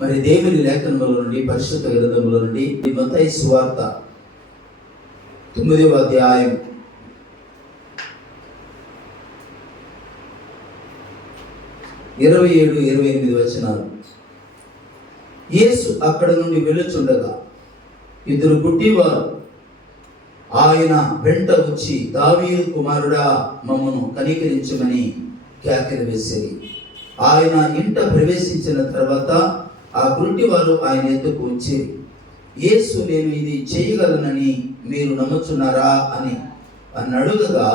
మరి దేవుని లేఖనముల నుండి పరిశుద్ధ గ్రంథముల నుండి మతై సువార్త తొమ్మిదవ అధ్యాయం. ఇరవై ఏడు ఇరవై ఎనిమిది వచనాలు. యేసు అక్కడ నుండి వెళ్ళుచుండగా ఇద్దరు గుడ్డివారు ఆయన వెంట వచ్చి దావీదు కుమారుడా మమ్మను కనికరించమని కేకలు వేసేది ఆయన ఇంట ప్రవేశించిన తర్వాత ఆ గుడ్డివారు ఆయన ఎద్దుకు వచ్చి యేసు నేను ఇది చేయగలనని మీరు నమ్ముచున్నారా అని? అని అడుగగా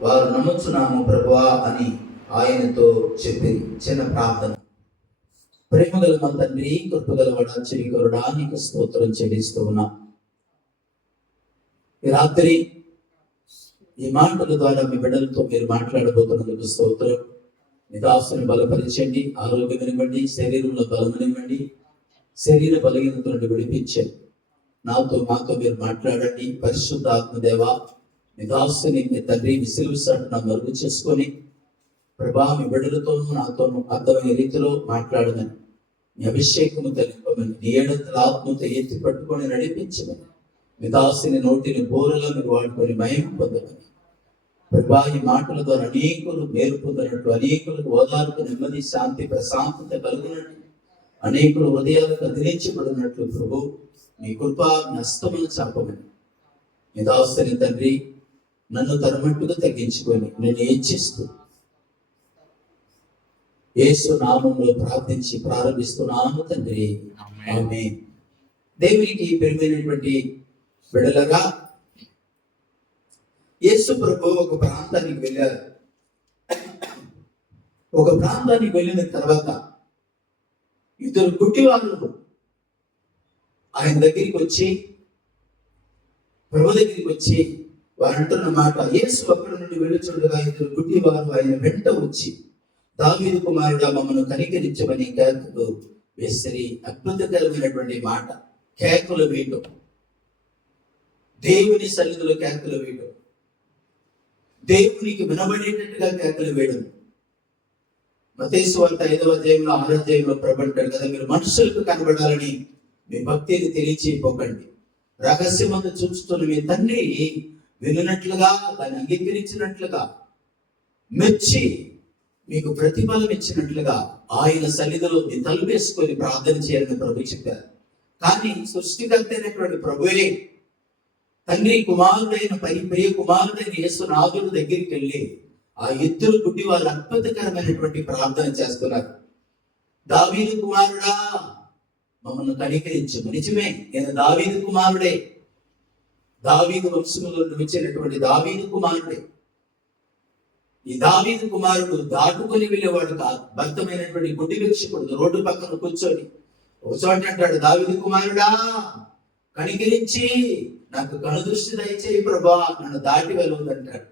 వారు నమ్ముచున్నాము ప్రభువా అని ఆయనతో చెప్పి చిన్న ప్రార్థన. ప్రేమగల మా తండ్రి కృపగలవాడ చెవికరుడా నీకు స్తోత్రం చెల్లిస్తూ ఉన్నా. రాత్రి ఈ మాటల ద్వారా మీ బిడ్డలతో మీరు మాట్లాడబోతున్నందుకు స్తోత్రం. నిదాసుని బలపరచండి ఆరోగ్యం ఇవ్వండి శరీరంలో బలమనివ్వండి శరీర బలహీనత నుండి విడిపించండి. నాతో మాతో మీరు మాట్లాడండి. పరిశుద్ధ ఆత్మదేవ నిదాసుని మీ తండ్రి విసిలుసాటున మరుగు చేసుకొని ప్రభా మీ బిడ్డలతోనూ నాతోనూ అర్థమైన రీతిలో మాట్లాడమని మీ అభిషేకము తెలిపమని నీ ఏడంతల ఆత్మతో ఎత్తి పట్టుకొని నడిపించమని నిదాసుని నోటిని బోరగా వాడుకొని మయం పొందమని. ప్రభా ఈ మాటల ద్వారా అనేకులు మేలు పొందినట్టు అనేకులకు ఓదార్పు నెమ్మది శాంతి ప్రశాంతత కలుగునట్టు అనేకులు హృదయాలు కదిలించబడినట్లు ప్రభు మీ కృప నష్టమును చాపమని. మీ దాసుని తండ్రి నన్ను తరమట్టుగా తగ్గించుకొని నేను హెచ్చిస్తూ యేసు నామంలో ప్రార్థించి ప్రారంభిస్తున్నాను తండ్రి. ఆమె దేవునికి పెరిగినటువంటి బిడలగా యేసు ప్రభు ఒక ప్రాంతానికి వెళ్ళారు. ఒక ప్రాంతానికి వెళ్ళిన తర్వాత ఇద్దరు గుడ్డివాళ్ళు ఆయన దగ్గరికి వచ్చి ప్రభు దగ్గరికి వచ్చి వారు అంటున్న మాట యేసు అక్కడ నుండి వెళ్ళుచుండగా ఇద్దరు గుడ్డివారు ఆయన వెంట వచ్చి దావీదు కుమారుడా మమ్మను కనికరించమని కేకలు వేసరి. అద్భుతకరమైనటువంటి మాట. కేకలు వేయటం. దేవుని సన్నిధిలో కేకలు వేయటం. దేవునికి వినబడేటట్టుగా కేకలు వేయడం. మతేశ్వార్త ఐదవ అధ్యాయంలో ఆరో అధ్యాయంలో ప్రభంటాడు కదా మీరు మనుషులకు కనబడాలని మీ భక్తిని తెలియచేయపోకండి రహస్యమందు చూస్తున్న మీ తండ్రి వినున్నట్లుగా దాన్ని అంగీకరించినట్లుగా మెచ్చి మీకు ప్రతిఫలం ఇచ్చినట్లుగా ఆయన సన్నిధిలో మీ తలుపేసుకొని ప్రార్థన చేయాలని ప్రభు చెప్పారు. కానీ సృష్టికర్త అయినటువంటి ప్రభువే తండ్రి కుమారుడైన పై ప్రియ కుమారుడైన యేసునాథుడు దగ్గరికి వెళ్ళి ఆ ఇద్దరు గుడ్డి వాళ్ళు అద్భుతకరమైనటువంటి ప్రార్థన చేస్తున్నారు. దావీదు కుమారుడా మమ్మల్ని కనికరించు. నిజమే నేను దావీదు కుమారుడే. దావీదు వంశములో నుండి వచ్చినటువంటి దావీదు కుమారుడే. ఈ దావీదు కుమారుడు దాటుకొని వెళ్ళేవాడు కాదు. భక్తమైనటువంటి గుడ్డి వీక్షకుడు రోడ్డు పక్కన కూర్చొని ఒక చోట అంటాడు దావీదు కుమారుడా కనికరించి నాకు కనుదృష్టి దయచేయి ప్రభా నన్ను దాటి వెళ్ళవద్దంటాడు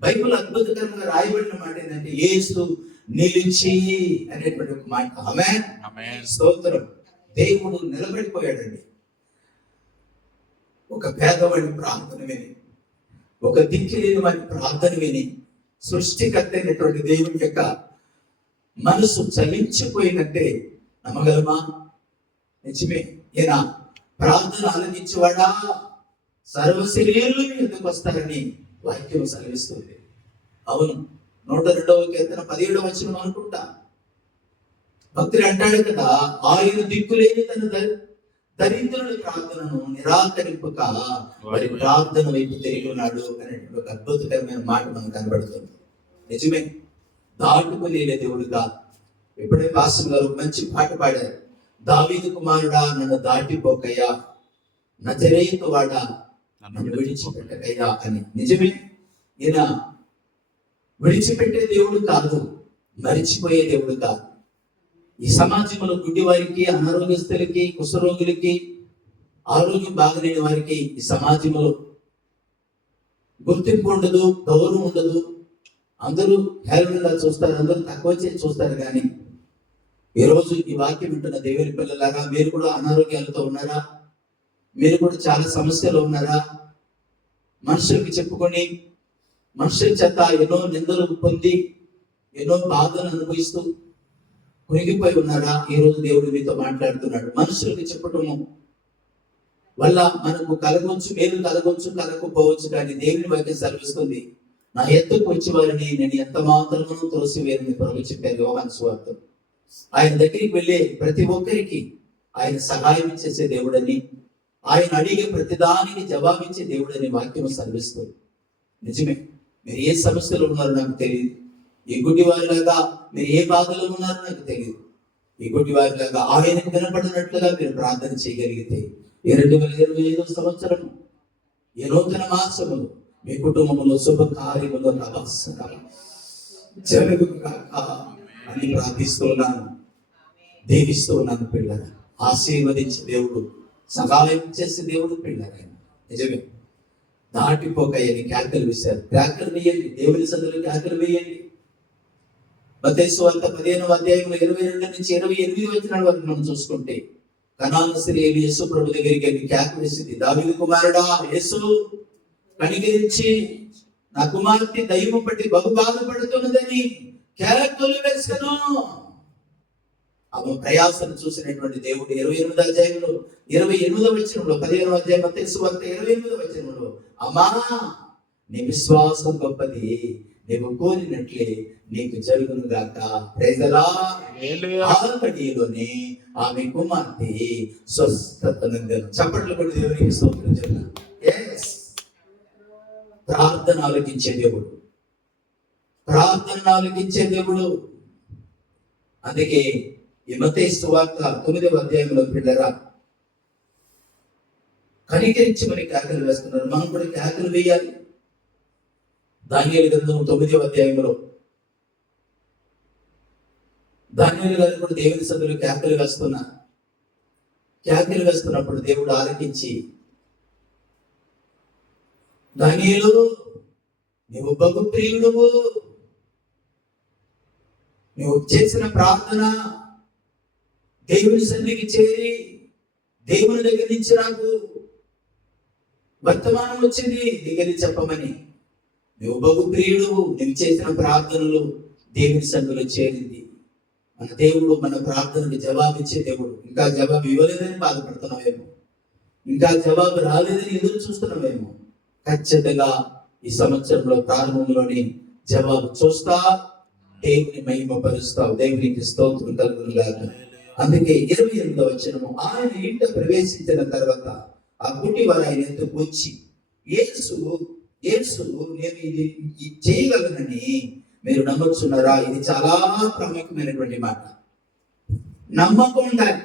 బైబిల్ అద్భుతకరంగా రాయబడిన మాట ఏంటంటే ఏసు నిలిచి అనేటువంటి ఒక మాట. ఆమె. స్తోత్రం. దేవుడు నిలబడిపోయాడండి. ఒక పేదవాడి ప్రార్థన విని ఒక దిక్కు లేని వారి ప్రార్థన విని సృష్టికర్త అయినటువంటి దేవుని యొక్క మనసు చలించిపోయినట్టే నమ్మగలమా? నిజమే. ఈయన ప్రార్థన ఆలకించేవాడా సర్వశరీరులు ఎందుకు వస్తారని వాక్యం సెలవిస్తుంది. అవును నూట రెండవ కీర్తన పదిహేడవ వచ్చిన అనుకుంటా. భక్తుడు అంటాడు కదా ఆయన దిక్కులేని తన ద- దరిద్రుని ప్రార్థనను నిరాకరింపక వారి ప్రార్థన వైపు తిరిగి ఉన్నాడు అనేటువంటి ఒక అద్భుతకరమైన మాట మనకు కనబడుతుంది. నిజమే దాటుకునే దేవుడు కాదు. ఇప్పుడే భాషం గారు మంచి పాట పాడారు. దావీదు కుమారుడా నన్ను దాటిపోకయ్యా. నజరేతు వాడా నన్ను విడిచిపెట్టకయ్యా అని. నిజమే ఈయన విడిచిపెట్టే దేవుడు కాదు మరిచిపోయే దేవుడు కాదు. ఈ సమాజంలో గుడ్డి వారికి అనారోగ్యస్తులకి కుష్ఠరోగులకి ఆరోగ్యం బాగలేని వారికి ఈ సమాజంలో గుర్తింపు ఉండదు గౌరవం ఉండదు. అందరూ హేళనగా చూస్తారు అందరూ తక్కువ చేసి చూస్తారు కానీ ఈ రోజు ఈ వాక్యం వింటున్న దేవుని పిల్లలాగా మీరు కూడా అనారోగ్యాలతో ఉన్నారా? మీరు కూడా చాలా సమస్యలు ఉన్నారా? మనుషులకి చెప్పుకొని మనుషుల చేత ఎన్నో నిందలు పొంది ఎన్నో బాధలు అనుభవిస్తూ కురిగిపోయి ఉన్నారా? ఈ రోజు దేవుడు మీతో మాట్లాడుతున్నాడు. మనుషులకి చెప్పటము వల్ల మనకు కలగొచ్చు మేలు కలగొచ్చు కలగకపోవచ్చు కానీ దేవుని వాక్యం సెలవిస్తుంది. నా ఎత్తుకు వచ్చి వారిని నేను ఎంత మాత్రమును వేరుని ప్రభు చెప్పారు యోహాను స్వార్థం ఆయన దగ్గరికి వెళ్ళే ప్రతి ఒక్కరికి ఆయన సహాయం చేసే దేవుడని ఆయన అడిగే ప్రతిదానికి జవాబిచ్చే దేవుడని వాక్యం సర్విస్తుంది. నిజమే. మీరు ఏ సమస్యలు ఉన్నారో నాకు తెలియదు. ఎగుటి వారిలాగా మీరు ఏ బాధలో ఉన్నారో నాకు తెలియదు. ఎగుటి వారిలాగా ఆయనకు వినపడినట్లుగా మీరు ప్రార్థన చేయగలిగితే ఈ రెండు వేల ఇరవై ఐదో సంవత్సరం ఈ నూతన మాసములు మీ కుటుంబంలో శుభకార్యములు కార్యములు కాక అని ప్రార్థిస్తున్నాను దీవిస్తూ ఉన్నాను పిల్లల ఆశీర్వదించే దేవుడు సకాలం చేసే దేవుడు పిల్లల నిజమే. దాటిపోకయ్యని కేకలు వేశారు కేకలు వేయండి. దేవుని సదులు కేకలు వేయండి. మతేసు అంత పదిహేను అధ్యాయంలో ఇరవై రెండు నుంచి ఇరవై ఎనిమిది వచ్చిన వరకు మనం చూసుకుంటే కనాన స్త్రీ యేసు ప్రభు దగ్గరికి వెళ్ళి కేక వేసింది. దావిది కుమారుడా యేసు కనికరించి నా కుమార్తె దైవం బట్టి బహు బాధపడుతున్నదని కేకలు వేసను ఆమె ప్రయాసను చూసినటువంటి దేవుడు ఇరవై ఎనిమిది అధ్యాయంలో ఇరవై ఎనిమిదో వచనంలో పదిహేను అధ్యాయం తెలుసు అంత ఇరవై ఎనిమిదో వచనంలో అమ్మా నీ విశ్వాసం గొప్పది నీవు కోరినట్లే నీకు జరుగును గాక. ప్రైజలా ఆమె కుమార్తె స్వస్థత చప్పట్లు కూడా దేవునికి స్తోత్రం చెప్పారు Yes. ప్రార్థన ఆలకించే దేవుడు. ప్రార్థనలు ఆలకించే దేవుడు. అందుకే ఈ మతేస్తు వార్త తొమ్మిదవ అధ్యాయంలో పిల్లరా కనికరించి మరి కేకలు వేస్తున్నారు. మనం కూడా కేకలు వేయాలి. ధాన్యాల గ్రంథం తొమ్మిదవ అధ్యాయంలో. దానియాల గారు కూడా దేవుని సభ్యులు కేకలు వేస్తున్నారు కేకలు వేస్తున్నప్పుడు దేవుడు ఆలకించి దానియలు నువ్వు బహు ప్రియుడువు. నువ్వు చేసిన ప్రార్థన దేవుని సన్నిధికి చేరి దేవుని దగ్గర నుంచి నాకు వర్తమానం వచ్చింది దిగని చెప్పమని. నువ్వు బహు ప్రియుడు నువ్వు చేసిన ప్రార్థనలు దేవుని సన్నిధిలో చేరింది. మన దేవుడు మన ప్రార్థనకు జవాబిచ్చే దేవుడు. ఇంకా జవాబు ఇవ్వలేదని బాధపడుతున్నావేమో. ఇంకా జవాబు రాలేదని ఎదురు చూస్తున్నావేమో. ఖచ్చితంగా ఈ సంవత్సరంలో ప్రారంభంలోని జవాబు చూస్తా దేవుని మహిమపరుస్తావు దేవునికి స్తోత్రం కలుగును గాక. అందుకే ఇరవై ఎనిమిదో వచ్చినము ఆయన ఇంట ప్రవేశించిన తర్వాత ఆ గుడ్డి వారు ఆయన ఎందుకు వచ్చి ఏసు ఏసు నేను ఇది చేయగలనని మీరు నమ్మొచ్చున్నారా ఇది చాలా ప్రాముఖ్యమైనటువంటి మాట. నమ్మకం ఉండాలి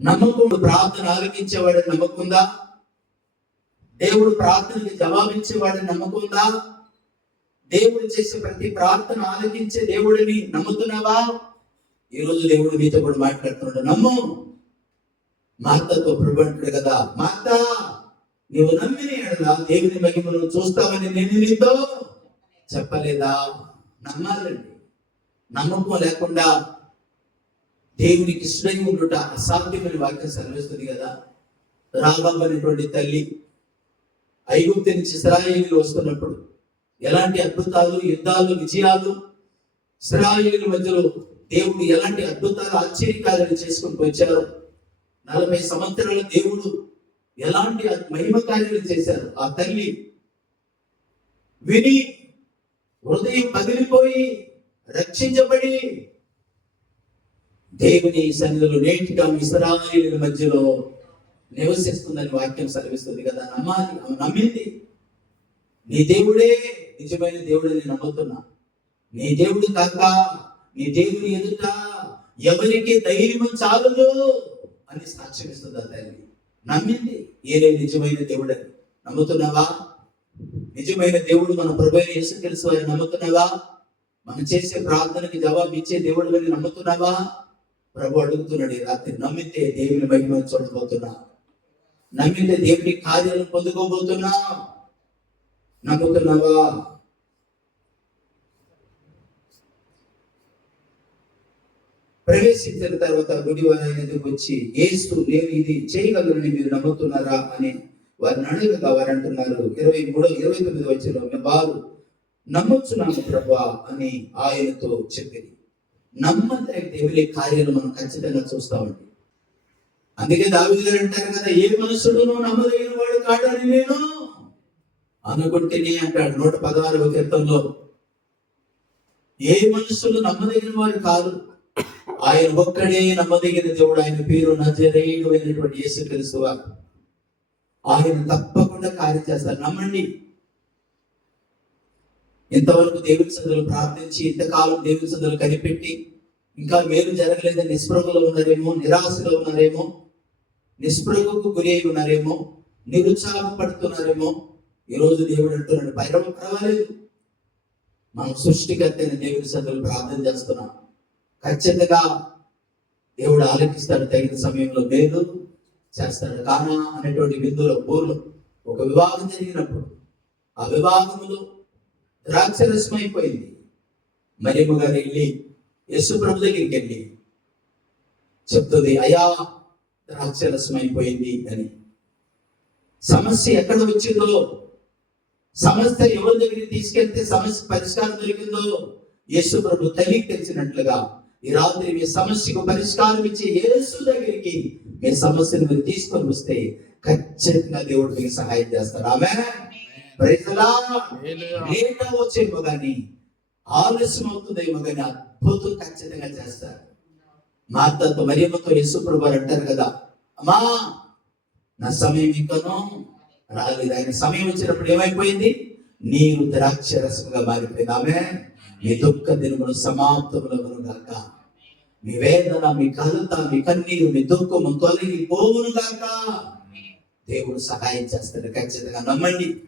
నమ్మకం ప్రార్థన ఆలకించేవాడు నమ్మకం ఉందా దేవుడు ప్రార్థనకి జవాబిచ్చేవాడు నమ్మకం ఉందా దేవుడు చేసే ప్రతి ప్రార్థన ఆలకించే దేవుడిని నమ్ముతున్నావా? ఈ రోజు దేవుడు మీతో కూడా మాట్లాడుతున్నాడు. నమ్ము. మాతతో ప్రభు అంటాడు కదా. మాత నీవు నమ్మిన దేవుని మహిమను చూస్తావని నేను నీతో చెప్పలేదా? నమ్మాలండి. నమ్మకం లేకుండా దేవునికి ఇష్టమై ఉండుట అసాధ్యమైన వాక్యం సెలవిస్తుంది కదా. రాగం అనేటువంటి తల్లి ఐగుప్తి నుంచి ఇస్రాయేలీలు వస్తున్నప్పుడు ఎలాంటి అద్భుతాలు యుద్ధాలు విజయాలు ఇస్రాయిల్ మధ్యలో దేవుడు ఎలాంటి అద్భుతాలు ఆశ్చర్యకార్యాలు చేసుకుంటూ వచ్చారు నలభై సంవత్సరాల దేవుడు ఎలాంటి మహిమ కార్యాలు చేశారు? ఆ తల్లి విని హృదయం పగిలిపోయి రక్షించబడి దేవుని సన్నిధిలో నేటిగా ఇస్రాయిల్ మధ్యలో నివసిస్తుందని వాక్యం సెలవిస్తుంది కదా. నమ్మాలి నమ్మింది. నీ దేవుడే నిజమైన దేవుడు నేను నమ్ముతున్నా. నీ దేవుడు కాక నీ దేవుని ఎదుట ఎవరికి ధైర్యం చాలదు అని సాక్ష్యం ఇస్తుంది ఆ తల్లి. నమ్మింది ఏరే నిజమైన దేవుడు అని నమ్ముతున్నావా? నిజమైన దేవుడు మన ప్రభు యేసు తెలుసు అని నమ్ముతున్నావా? మనం చేసే ప్రార్థనకి జవాబు ఇచ్చే దేవుడు అని నమ్ముతున్నావా? ప్రభు అడుగుతున్నాడు ఈ రాత్రి నమ్మితే దేవుని మహిమ చూడబోతున్నా. నమ్మితే దేవుని కార్యాలను పొందుకోబోతున్నా. నమ్ముతున్నావా? ప్రవేశించిన తర్వాత గుడివారు వచ్చి ఏసు నేను ఇది చేయగలనని మీరు నమ్ముతున్నారా? అని వారి అడగగా వారు అంటున్నారు ఇరవై మూడో ఇరవై తొమ్మిది వచ్చిన వారు నమ్మొచ్చున్నాము ప్రభా అని ఆయనతో చెప్పింది నమ్మదగిన దేవుని కార్యాలు మనం ఖచ్చితంగా చూస్తామండి. అందుకే దావిది గారు అంటారు కదా ఏ మనుషుడును నమ్మదగిన వాడు కాడని నేను అనుకుంటేనే అంటాడు. నూట పదహారవ కీర్తనలో ఏ మనుషులు నమ్మదగిన వారు కాదు. ఆయన ఒక్కడే నమ్మదగిన దేవుడు. ఆయన పేరు నజరేయుడు అయినటువంటి యేసు తెలుసు ఆయన తప్పకుండా కార్యం చేస్తారు. నమ్మండి. ఇంతవరకు దేవుని సందులు ప్రార్థించి ఇంతకాలం దేవుని సందులు కనిపెట్టి ఇంకా మేలు జరగలేదని నిస్పృహలో ఉన్నారేమో నిరాశలో ఉన్నారేమో నిస్పృహకు గురి అయి ఉన్నారేమో నిరుత్సాహపడుతున్నారేమో ఈరోజు దేవుడు అంటున్నాడు భయం పర్వాలేదు. మనం సృష్టికర్త దేవుని సందులు ప్రార్థన చేస్తున్నాం. ఖచ్చితంగా దేవుడు ఆలకిస్తాడు తగిన సమయంలో మేలు చేస్తాడు కానా అనేటువంటి బిందువులో ఊర్లో ఒక వివాహం జరిగినప్పుడు ఆ వివాహములో ద్రాక్షరసం అయిపోయింది మరియమ్మ గారు వెళ్ళి యశు ప్రభు దగ్గరికి వెళ్ళి చెప్తుంది అయా ద్రాక్షరసం అయిపోయింది అని. సమస్య ఎక్కడ వచ్చిందో సమస్య ఎవరి దగ్గరికి తీసుకెళ్తే సమస్య పరిష్కారం దొరికిందో యేసు ప్రభు తల్లికి తెలిసినట్లుగా ఈ రాత్రి మీ సమస్యకు పరిష్కారం ఇచ్చే యేసు దగ్గరికి మీ సమస్యను మీరు తీసుకొని వస్తే ఖచ్చితంగా దేవుడు మీకు సహాయం చేస్తారు. ఆమె లేట్ అవ్వచ్చేమో కానీ ఆలస్యం అవుతుందేమో కానీ అద్భుతం ఖచ్చితంగా చేస్తారు. మార్తతో మరియమ్మతో యేసుప్రభు వారు అంటారు కదా అమ్మా నా సమయం ఇంకను రాలేదు. ఆయన సమయం వచ్చినప్పుడు ఏమైపోయింది? నీరు ద్రాక్షరసముగా మారిపోయింది. ఆమె మీ దుఃఖ దినములు సమాప్తములవును గాక. మీ వేదన మీ కలత మీ కన్నీరు మీ దుఃఖము తొలగి పోవును గాక. దేవుడు సహాయం చేస్తాడు. ఖచ్చితంగా నమ్మండి.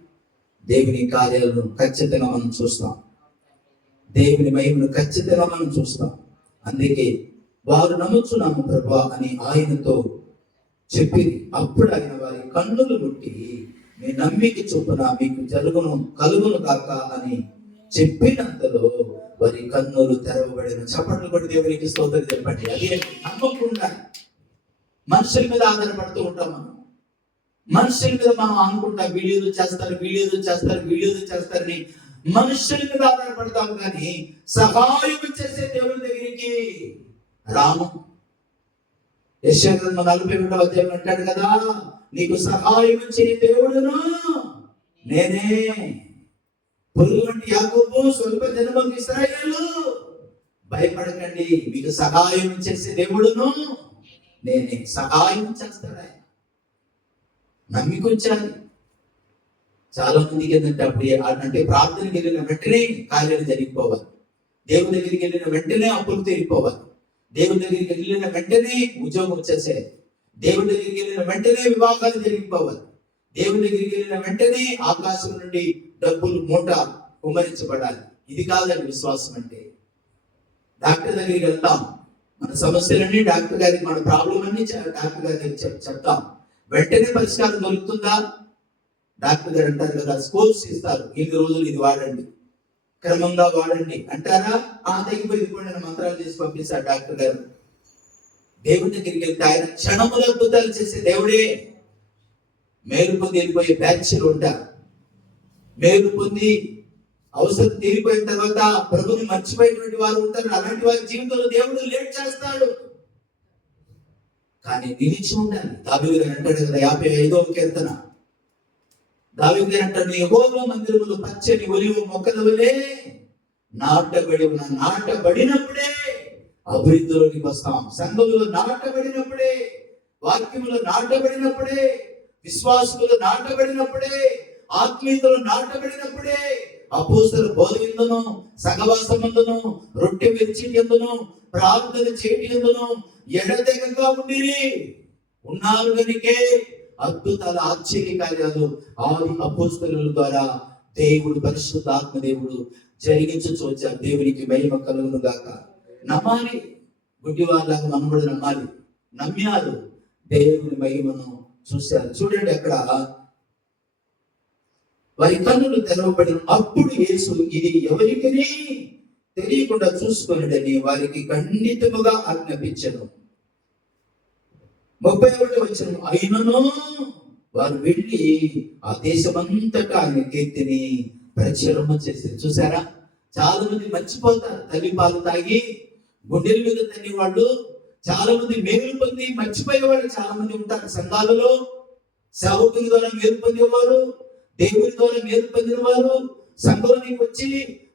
దేవుని కార్యాలను ఖచ్చితంగా మనం చూస్తాం. దేవుని మహిమను ఖచ్చితంగా మనం చూస్తాం. అందుకే వారు నమ్ముచున్నాము ప్రభా అని ఆయనతో చెప్పింది. అప్పుడు ఆయన వారి కన్నులు ముట్టి మీ నమ్మిక చొప్పున మీకు జరుగును కలుగును కాక అని చెప్పినంతలో వారి కన్నులు తెరవబడిన చప్పట్లు కొట్టి దేవునికి స్తోత్రం చెప్పండి. అది నమ్మకుండా మనుషుల మీద ఆధారపడుతూ ఉంటాం మనం. మనుషుల మీద మనం అనుకుంటాం వీళ్ళు చేస్తారు వీళ్ళు చేస్తారు వీళ్ళు చేస్తారని మనుషుల మీద ఆధారపడతాం కానీ సహాయం చేసే దేవుని దగ్గరికి రాము. యశ్వంత నలభై రెండవ అధ్యాయం అంటాడు కదా నీకు సహాయం చేయ దేవుడును నేనే. పొరుగు వంటి యాకోబు స్వల్ప జన్మకు ఇస్రాయేలు భయపడకండి మీకు సహాయం చేసే దేవుడును నేనే. సహాయం చేస్తాడు? ఆయన నమ్మికొచ్చాను. చాలా మందికి ఏంటంటే అప్పుడు అంటే ప్రార్థనకి వెళ్ళిన వెంటనే కార్యాలు జరిగిపోవాలి. దేవుని దగ్గరికి వెళ్ళిన వెంటనే అప్పులు తీరిపోవాలి. దేవుని దగ్గరికి వెళ్ళిన వెంటనే ఉద్యోగం వచ్చేసేది. దేవుని దగ్గరికి వెళ్ళిన వెంటనే వివాహాలు జరిగిపోవాలి. దేవుని దగ్గరికి వెళ్ళిన వెంటనే ఆకాశం నుండి డబ్బులు మూట కుమ్మరించబడాలి. ఇది కాదని విశ్వాసం అంటే. డాక్టర్ దగ్గరికి వెళ్తాం. మన సమస్యలన్నీ డాక్టర్ గారికి మన ప్రాబ్లం అన్ని డాక్టర్ గారికి చెప్- చెప్తాం. వెంటనే పరిష్కారం దొరుకుతుందా? డాక్టర్ గారు అంటారు కదా స్కోర్స్ ఇస్తారు. ఇన్ని రోజులు ఇది వాడండి. క్రమంగా వాడండి. అంటారా? ఆ తగ్గిపోయి కొన్ని మంత్రాలు చేసి పంపిస్తారు డాక్టర్ గారు. దేవుడి దగ్గరికి వెళ్తే ఆయన క్షణముల అద్భుతాలు చేసే దేవుడే. మేలు పొంది వెళ్ళిపోయే బ్యాచ్లు ఉంటారు. మేలు పొంది అవసరం తీరిపోయిన తర్వాత ప్రభుని మర్చిపోయినటువంటి వారు ఉంటారు. అలాంటి వారి జీవితంలో దేవుడు లేట్ చేస్తాడు. కానీ నిలిచి ఉండాలి. దాబిలి గారు అంటాడు కదా యాభై ఐదో కీర్తన. దావిది అంటాడు యహోవ మందిరములు పచ్చని ఒలివు మొక్కలవలే నాటబడి ఉన్న నాటబడినప్పుడే అభివృద్ధిలోకి వస్తాం. సంఘములు నాటబడినప్పుడే వాక్యములు నాటబడినప్పుడే విశ్వాసులు నాటబడినప్పుడే ఆత్మీయతలు నాటబడినప్పుడే అపోస్తల బోధయందును సహవాసమందును రొట్టె విరిచి ఎందును ప్రార్థన చేటి ఎందును ఎడతెగగా ఉండిరి. ఉన్నారు కనుకే అద్భుతాల ఆశ్చర్య కార్యాలు ఆది అపోస్తల ద్వారా దేవుడు పరిశుద్ధ ఆత్మదేవుడు దేవుడు జరిగించు వచ్చారు. దేవునికి మహిమ కలుగును గాక. నమ్మాలి. గుడ్డివాళ్ళకు మనం కూడా నమ్మాలి. నమ్మారు. దేవుని మహిమను చూశారు. చూడండి అక్కడ. వారి కన్నులు తెరవబడిన అప్పుడు యేసు ఇది ఎవరికి తెలియకుండా చూసుకొనిడని వారికి ఖండితముగా ఆజ్ఞాపించను. ముప్పై ఒకటి వచ్చిన అయినను వారు వెళ్ళి ఆ దేశమంతటా ఆయన కీర్తిని ప్రచురము చేసి చూసారా చాలా మంది మర్చిపోతారు. తల్లి పాలు తాగి గుండెల మీద తల్లి వాళ్ళు చాలా మంది మేలు పొంది మర్చిపోయే వాళ్ళు చాలా మంది ఉంటారు. సంఘాలలో సేవకుని ద్వారా మేలు పొందేవారు దేవుని ద్వారా మేలు పొందిన వారు సంఘానికి వచ్చి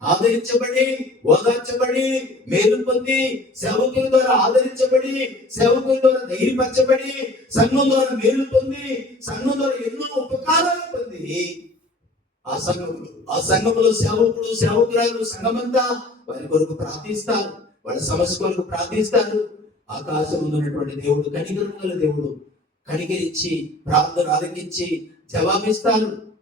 ఆదరించబడి ఓదార్చబడి మేలు పొంది సేవకుల ద్వారా ఆదరించబడి సేవకుల ద్వారా ధైర్యపరచబడి సంఘం ద్వారా మేలు పొంది సంఘం ద్వారా ఎన్నో ఉపకారాలు పొంది. ఆ సంఘములు ఆ సంఘములో సేవకుడు సేవకురాలు సంఘమంతా వారి కొరకు ప్రార్థిస్తారు. వాళ్ళ సమస్య కొరకు ప్రార్థిస్తారు. ఆకాశం ఉన్నటువంటి దేవుడు కనికరం దేవుడు కనికరించి ప్రార్థన ఆలకించి జవాబిస్తారు.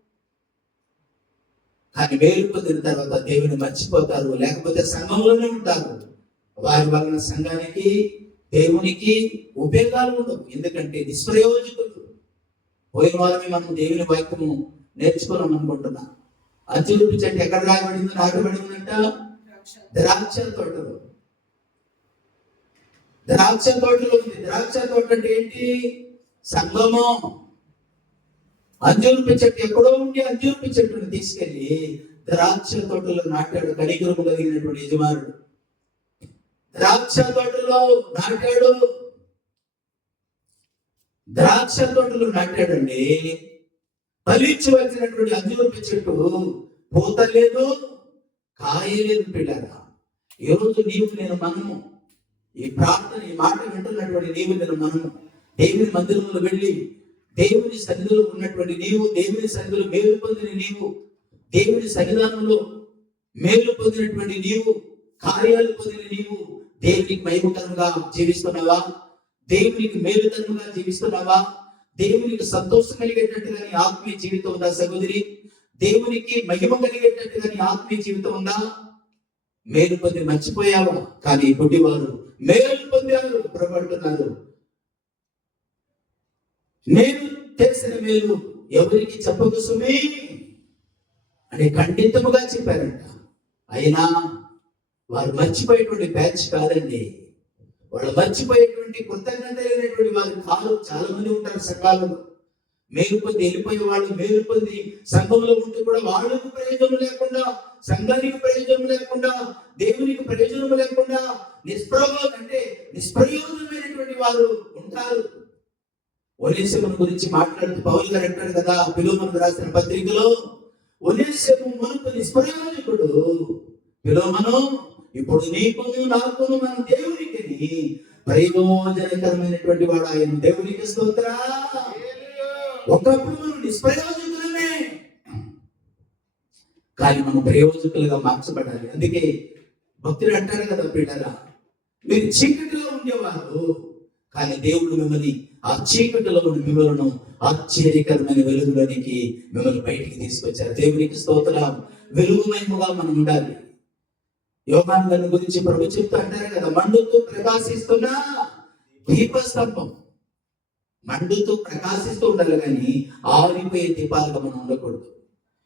కానీ వేలు పొందిన తర్వాత దేవుని మర్చిపోతారు లేకపోతే సంఘంలోనే ఉంటారు. వారి వలన సంఘానికి దేవునికి ఉపయోగాలు ఉండవు. ఎందుకంటే నిష్ప్రయోజకులు. పోయిన వారమే మనం దేవుని వాక్యము నేర్చుకున్నాం అనుకుంటున్నా. అచ్చులుపు చెట్టు ఎక్కడ రాయబడిందో నాటబడి ద్రాక్ష తోటలో. ద్రాక్ష తోటలో ఉంది. ద్రాక్ష తోట అంటే ఏంటి? సంగమం. అంజూరపు చెట్టు ఎక్కడో ఉండి అంజూరపు చెట్టును తీసుకెళ్ళి ద్రాక్ష తోటలో నాటాడు. కనికరము కలిగినటువంటి యజమానుడు. ద్రాక్ష తోటలో నాటాడు. ద్రాక్ష తోటలు నాటాడండి ఫలించవలసినటువంటి అంజూరపు చెట్టు పూత లేదు కాయ లేదు పిల్లరా ఈరోజు నీవు నేను మనము. ఈ ప్రార్థన ఈ మాట వింటున్నటువంటి నీవు నేను మనము. దేవుని మందిరంలో వెళ్ళి దేవుని సన్నిధిలో ఉన్నటువంటి నీవు దేవుని సన్నిధిలో మేలు పొందిన నీవు దేవుని సన్నిధానంలో మేలు పొందినటువంటి నీవు కార్యాలు పొందిన నీవు దేవునికి మహిమకరంగా జీవిస్తున్నావా? దేవునికి మేలుతనంగా జీవిస్తున్నావా? దేవునికి సంతోషం కలిగేటట్టుగా నీ ఆత్మీయ జీవితం ఉందా సహోదరి? దేవునికి మహిమ కలిగేటట్టుగా నీ ఆత్మీయ జీవితం ఉందా? మేలు పొంది మర్చిపోయావా? కానీ గుడ్డివారు మేలు పొందారు ప్రభంటున్నారు నేను తెలిసిన మేలు ఎవరికి చెప్పదు సుమి? అని ఖండితముగా చెప్పారంట. అయినా వారు మర్చిపోయేటువంటి బ్యాచ్ కాదండి. వాళ్ళు మర్చిపోయేటువంటి కృతజ్ఞత లేనటువంటి వారు కాదు చాలా మంది ఉంటారు సంఘాలలో మేలు పొంది వెళ్ళిపోయే వాళ్ళు మేలు పొంది సంఘంలో ఉంటే కూడా వాళ్ళకు ప్రయోజనం లేకుండా సంఘానికి ప్రయోజనం లేకుండా దేవునికి ప్రయోజనం లేకుండా నిష్ప్రభ అంటే నిష్ప్రయోజనమైనటువంటి వారు ఉంటారు. ఒలేసమును గురించి మాట్లాడుతూ పౌలు గారు అంటాడు కదా పిలోమను రాసిన పత్రికలో ఒలేసము మునుపు నిష్ప్రయోజకుడు. పిలోమను ఇప్పుడు నీకు నాకు మన దేవునికి ప్రయోజనకరమైనటువంటి వాడు ఆయన దేవునికి స్తోత్రా. ఒకప్పుడు మనం నిష్ప్రయోజకులమే. కానీ మనం ప్రయోజకులుగా మార్చబడాలి. అందుకే భక్తులు అంటారు కదా బిడ్డరా మీరు చీకటిలో ఉండేవారు. కానీ దేవుడు మిమ్మల్ని ఆ చీకటిలో ఉన్న మిమ్మల్ని ఆశ్చర్యకరమైన వెలుగులోనికి మిమ్మల్ని బయటికి తీసుకొచ్చారు. దేవునికి స్తోత్రం వెలుగుమయముగా మనం ఉండాలి. యోగాన్ గారి గురించి ప్రభు చెప్తూ అంటారు కదా మండుతూ ప్రకాశిస్తున్న దీపస్తంభం. మండుతూ ప్రకాశిస్తూ ఉండాలి కానీ ఆరిపోయే దీపాలుగా మనం ఉండకూడదు.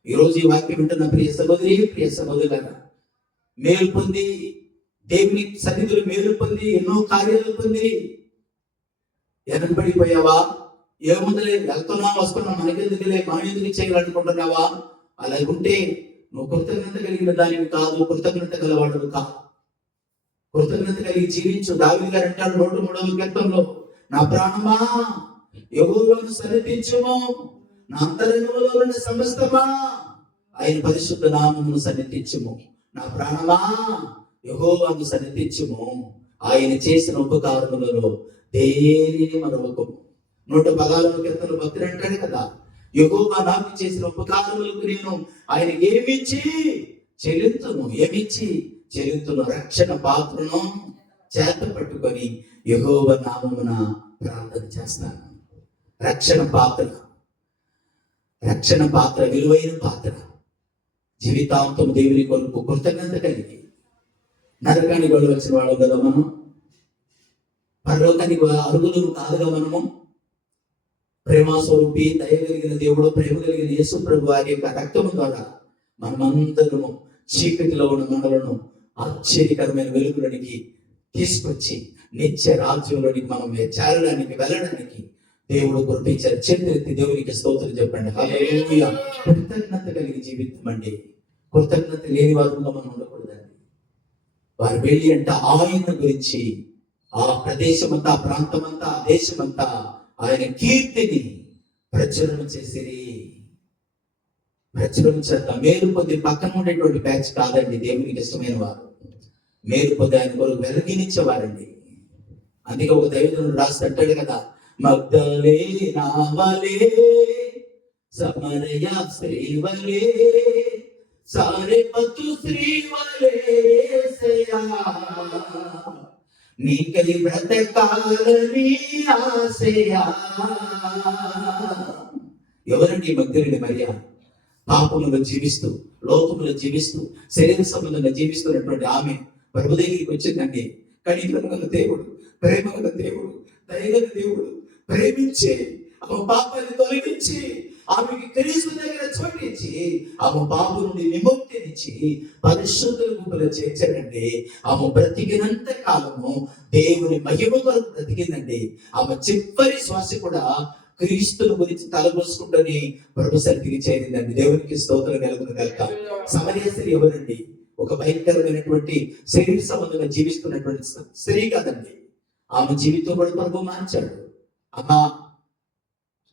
ఈ రోజు ఈ వాక్యం వింటున్న ప్రియ సహోదరి ప్రియ సహోదరులారా మేలు పొంది దేవుని సన్నిధులు మేలు పొంది ఎన్నో కార్యాలు పొంది వెనకబడిపోయావా ఏముందలే వెళ్తున్నా వస్తున్నా మనకెందుకులే మనం ఎందుకు చేయాలనుకుంటున్నావా అలా ఉంటే నువ్వు కృతజ్ఞత కలిగిన దానివి కాదు కృతజ్ఞత గలవాడు కా కృతజ్ఞత కలిగి జీవించు. దావి గారు అంటాడు నూట మూడవ కీర్తనలో నా ప్రాణమా? ఎవరు సన్నిధించుము నా అంతరంగంలో ఉన్న సమస్తమా? ఆయన పరిశుద్ధ నామమును సన్నిధించుము నా ప్రాణమా? యహోవాను సన్నిధించము ఆయన చేసిన ఉపకారములలో దేనిని మరొకము నూట పదహారు కీర్తన భక్తులు అంటాడు కదా యహోవా నాకు చేసిన ఉపకారములకు నేను ఆయన ఏమిచ్చి చెల్లింతును ఏమిచ్చి చెల్లింతును రక్షణ పాత్రను చేత పట్టుకొని యహోవ నామమున ప్రార్థన చేస్తాను. రక్షణ పాత్ర రక్షణ పాత్ర విలువైన పాత్ర. జీవితాంతం దేవుని కొరకు కృతజ్ఞత కలిగి నరకాన్ని గొడవలసిన వాళ్ళు కదా మనం. పరలోకానికి అరుగులను కాదుగా మనము. ప్రేమస్వరూపి దయ కలిగిన దేవుడు ప్రేమ కలిగిన యేసు ప్రభు వారి యొక్క రక్తము ద్వారా మనమందరము చీకటిలో ఉన్న మనలను ఆశ్చర్యకరమైన వెలుగులోనికి తీసుకొచ్చి నిత్య రాజ్యంలోనికి మనం చేరడానికి వెళ్ళడానికి దేవుడు కురిపించారు చేతులెత్తి దేవునికి స్తోత్రం చెప్పండి. కృతజ్ఞత కలిగి జీవితం అండి. కృతజ్ఞత లేని వారు మనం ఉండకూడదండి. వారు వెళ్ళి అంటే ఆయన గురించి ఆ ప్రదేశం అంతా ఆ దేశమంతా ఆ ఆయన కీర్తిని ప్రచురణ చేసిరి. ప్రచురణ చేత మేలు పొంది పక్కన ఉండేటువంటి బ్యాచ్ కాదండి దేవునికి ఇష్టమైన వారు. మేలు పొంది ఆయన కొరకు వెలగినిచ్చేవారండి. అందుకే ఒక దైవజనుడు రాస్తుంటాడు కదా మగ్ధలే నావలే సమరయ శ్రీవలే సారే పతు శ్రీవలే నీకై బ్రతకాలని ఆశయా. ఎవరండి మగ్ధులని మరియా పాపములో జీవిస్తూ లోకములో జీవిస్తూ శరీర సంబంధంగా జీవిస్తున్నటువంటి ఆమె ప్రభు దగ్గరికి వచ్చిందండి. కనికరగల దేవుడు ప్రేమగల దేవుడు దయగల దేవుడు ప్రేమించి పాపాన్ని తొలగించి ఆమెకి క్రీస్తు దగ్గర చోటించి ఆమె బాబు నుండి విముక్తినిచ్చి పరిశుద్ధుల గుంపులో చేర్చాడండి ఆమె బ్రతికినంత కాలము దేవుని మహిమ కొరకు బ్రతికిందండి ఆమె చివరి శ్వాస కూడా క్రీస్తుని గురించి తలపోసుకుంటని ప్రభు సన్నిధికి చేరిందండి. దేవునికి స్తోత్రం కలుగును కనుక సమరేశ్వరి ఎవరండి? ఒక భయంకరమైనటువంటి శరీర సంబంధంగా జీవిస్తున్నటువంటి స్త్రీ కాదండి. ఆమె జీవితం కూడా ప్రభు మార్చాడు. అమ్మా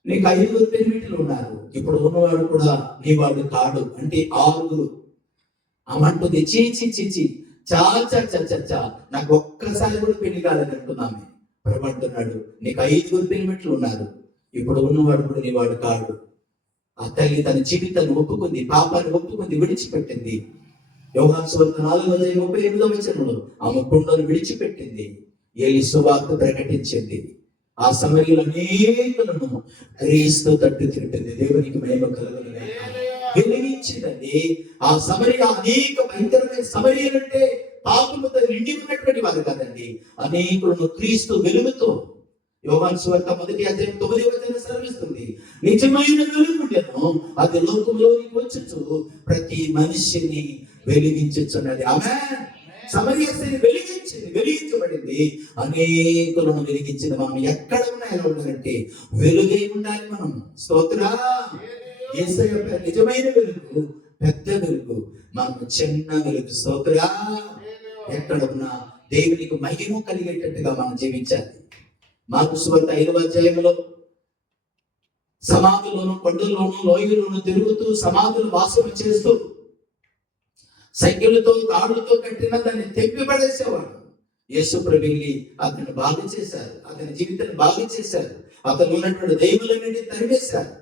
నీకు ఐదుగురు పెనిమిటిలు ఉన్నారు. ఇప్పుడు ఉన్నవాడు కూడా నీ వాడు కాడు అంటే ఆరుగురు. ఆమె అంటుంది చీ చీ చీ చీ. చా చా చా చా చా. నాకు ఒక్కసారి కూడా పెళ్ళి కాదని అంటున్నామే ప్రభు అంటున్నాడు నీకు ఐదుగురు పెనిమిట్లు ఉన్నారు. ఇప్పుడు ఉన్నవాడు కూడా నీ వాడు కాడు ఆ తల్లి తన జీవితాన్ని ఒప్పుకుంది పాపాన్ని ఒప్పుకుంది విడిచిపెట్టింది. యోగాన్ నాలుగు వందల ముప్పై ఎనిమిదో వచనంలో ఆమె కుండను విడిచిపెట్టింది. ఏలి సువార్త ప్రకటించింది. ఆ సమయంలో అనేకులను క్రీస్తు తట్టు తింటుంది. దేవునికి మహిమ కలుగును వెలిగించిందండి ఆ సమరి అనేక భయంకరమైన సమరీలంటే పాపులతో నిండి ఉన్నటువంటి వారు కాదండి. అనేకులను క్రీస్తు వెలుగుతో యోగాన్ సువార్త మొదటి అధ్యాయం తొమ్మిది వచనం శ్రమిస్తుంది నిజమైన వెలుగుండెను. అది లోకంలోనికి వచ్చుచు ప్రతి మనిషిని వెలిగించుచున్నది. ఆమె సమరయస్సుని వెలిగించింది వెలిగించబడింది. అనేకులను వెలిగించింది మనం ఎక్కడ ఉన్నా ఎలా ఉండాలంటే వెలుగై ఉండాలి మనం. స్తోత్రా. యొక్క నిజమైన వెలుగు పెద్ద వెలుగు మనం చిన్న వెలుగు. స్తోత్రా. ఎక్కడ ఉన్నా దేవునికి మహిమ కలిగేటట్టుగా మనం జీవించాలి. మాకు సువార్త ఐదవ అధ్యాయంలో సమాధులను కొండల్లోను లోయలోను తిరుగుతూ సమాధులు వాసన చేస్తూ సైకిళ్ళతో తాడులతో కట్టిన దాన్ని తెప్పి పడేసేవాడు. యేసు వెళ్ళి అతను బాగు చేశారు అతని జీవితాన్ని బాగు చేశారు అతను ఉన్నటువంటి దైవులన్నింటినీ తరిమేశారు.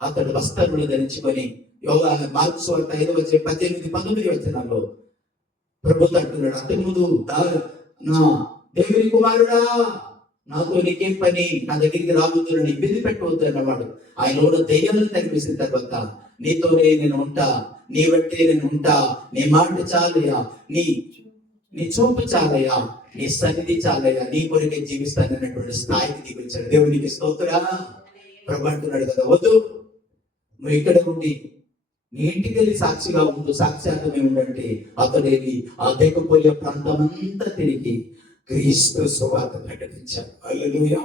అతడు వస్త్రములు ధరించుకొని యోగా మార్క్స్ సువార్త ఐదు వచ్చే పద్దెనిమిది పంతొమ్మిది వచ్చినాల్లో ప్రభుత్వ అంటున్నాడు అంతకు ముందు నా దేవుని కుమారుడా నాతో నీకేం పని? నా దగ్గరికి రాబోతున్నాడు ఇబ్బంది పెట్టవద్దు అన్నవాడు. ఆయన ఉన్న దయ్యాలను తరిపేసిన తర్వాత నీతోనే నేను ఉంటా నీ బట్టే నేను ఉంటా నీ మాట చాలయ్యా నీ నీ చూపు చాలయ్యా నీ సన్నిధి చాలయ్యా నీ కొరకే జీవిస్తాను అన్నటువంటి స్థాయికి దిగించాడు. దేవునికి స్తోత్రా. ప్రభు అంటున్నాడు కదా వద్దు. నువ్వు ఇక్కడ ఉండి నీ ఇంటికి వెళ్ళి సాక్షిగా ఉండు. సాక్షాత్మే ఉండంటే అతడేది ఆ దేకపోయే ప్రాంతం అంతా తిరిగి క్రీస్తు సువార్త ప్రకటించారు హల్లెలూయా.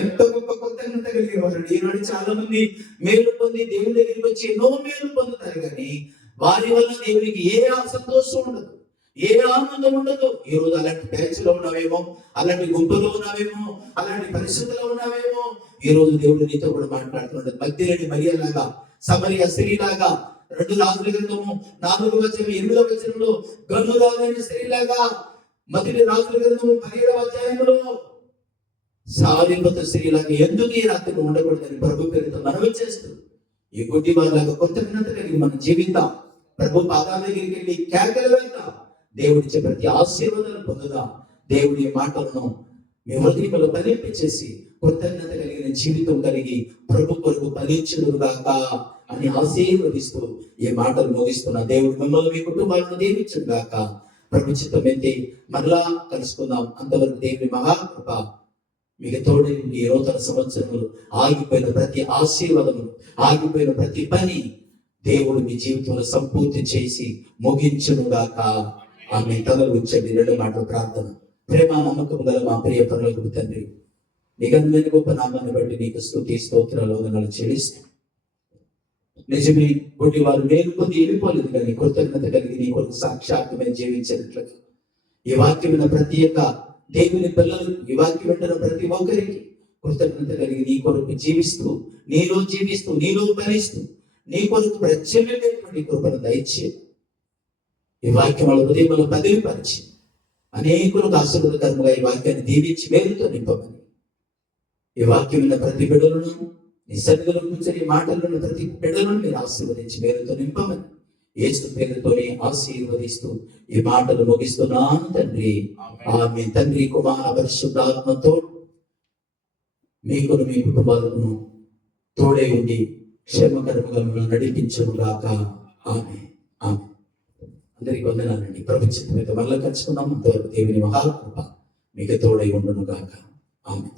ఎంత గొప్ప కృతజ్ఞత కలిగిన వారు. ఈనాడు చాలా మంది మేలు పొంది దేవుని దగ్గరికి వచ్చి ఎన్నో మేలు పొందుతారు కానీ వారి వల్ల దేవునికి ఏ సంతోషం ఉండదు ఏ ఆనందం ఉండదు. ఈ రోజు అలాంటి బ్యాచ్లో ఉన్నావేమో అలాంటి గుంపులో ఉన్నావేమో అలాంటి పరిస్థితుల్లో ఉన్నావేమో. ఈ రోజు దేవుడు నీతో కూడా మాట్లాడుతున్నాడు. మధ్యలేని మరియలాగా సమరియ స్త్రీలాగా రెండు రాజుల గ్రంథము నాలుగు వచనం ఎనిమిదో వచనంలో గనురాలైన స్త్రీలాగా మొదటి రాజుల గ్రంథము పదిహేడవ అధ్యాయంలో సాధిపత స్త్రీలాగా ఎందుకు ఈ రాత్రి ఉండకూడదని ప్రభు పేరుతో మనవి చేస్తూ ఈ గుడ్డి వాళ్ళగా కృతజ్ఞత కలిగి మనం జీవిద్దాం. ప్రభు పాదాల దగ్గరికి వెళ్ళి కేకలు వెళ్దాం దేవుడిచ్చే ప్రతి ఆశీర్వాదాలు పొందుదాం. దేవుడి మాటలను మీ హృదయంలో ఫలింపచేసి కృతజ్ఞత కలిగిన జీవితం కలిగి ప్రభు కొరకు ఫలించును అని ఆశీర్వదిస్తూ ఈ మాటలు ముగిస్తున్న దేవుడు మిమ్మల్ని మీ కుటుంబాలను దీవించుగాక ప్రభు చిత్తం ఏంటి మరలా కలుసుకుందాం. అంతవరకు దేవుని మహాకృప మీకు తోడు ఈ నూతన సంవత్సరములు ఆగిపోయిన ప్రతి ఆశీర్వాదము ఆగిపోయిన ప్రతి పని దేవుడు మీ జీవితంలో సంపూర్తి చేసి ముగించును గాక ఆమె తలలు ఉంచండి రెండు మాటలు ప్రార్థన. ప్రేమ నమ్మకం గల మా ప్రియ పనులకు తండ్రి నిగంధమైన గొప్ప నామాన్ని బట్టి నీకు స్థుతి స్తోత్రాలు వందనాలు చెల్లిస్తూ. నిజమే కొన్ని వారు నేను కొద్ది వెళ్ళిపోలేదు కానీ కృతజ్ఞత కలిగి నీ కొరకు సాక్షాత్తుమే జీవించినట్లుగా. ఈ వాక్యమైన ప్రతి యొక్క దేవుని పిల్లలు ఈ వాక్యం వింటున్న ప్రతి ఒక్కరికి కృతజ్ఞత కలిగి నీ కొరకు జీవిస్తూ నీలో జీవిస్తూ నీలో భరిస్తూ నీ కొరకు ప్రత్యేకమైనటువంటి కృపను దయచే ఈ వాక్యం వాళ్ళ హృదయంలో బదిలిపరిచి అనేకులకు ఆశీర్వదకరముగా ఈ వాక్యాన్ని దీవించి వేరుతో నింపమని. ఈ వాక్యం విన్న ప్రతి బిడలను నీ సన్నిధిలో కూర్చొని మాటలను ప్రతి బిడలను మీరు ఆశీర్వదించి వేరుతో నింపమని. ఏసు పేరుతోనే ఆశీర్వదిస్తూ ఈ మాటలు ముగిస్తున్నాను తండ్రి. ఆమె తండ్రి కుమార పరిశుద్ధాత్మతో మీకును మీ కుటుంబాలను తోడే ఉండి క్షేమకరముగా మిమ్మల్ని నడిపించను ఆమె ఆమె అందరికి వందనాలండి. ప్రపంచం మీద మళ్ళీ కలుసుకున్నాం దేవుని మహాకృప మీకు తోడై ఉండును గాక ఆమె